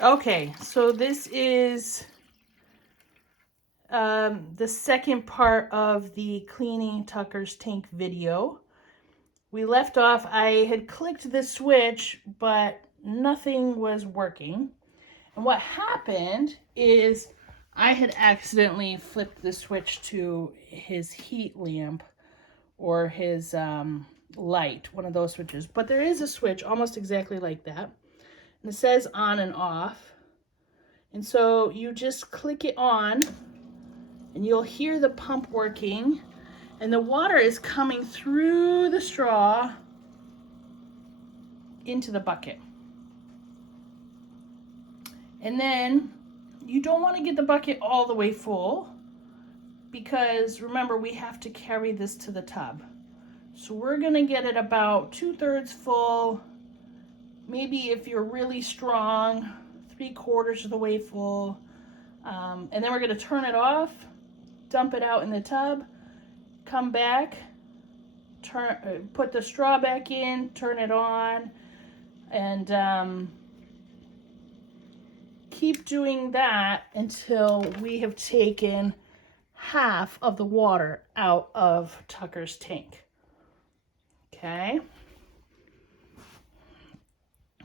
Okay, so this is the second part of the cleaning Tucker's tank video. We left off, I had clicked the switch, but nothing was working. And what happened is I had accidentally flipped the switch to his heat lamp or his light, one of those switches. But there is a switch almost exactly like that. And it says on and off. And so you just click it on and you'll hear the pump working. And the water is coming through the straw into the bucket. And then you don't want to get the bucket all the way full because remember, we have to carry this to the tub. So we're going to get it about 2/3 full. Maybe if you're really strong, 3/4 of the way full. And then we're going to turn it off, dump it out in the tub, come back, put the straw back in, turn it on, and keep doing that until we have taken half of the water out of Tucker's tank. Okay,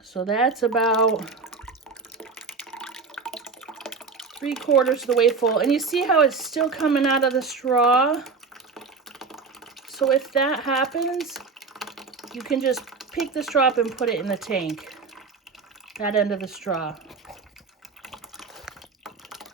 so that's about 3/4 of the way full. And you see how it's still coming out of the straw? So if that happens, you can just pick the straw up and put it in the tank, that end of the straw.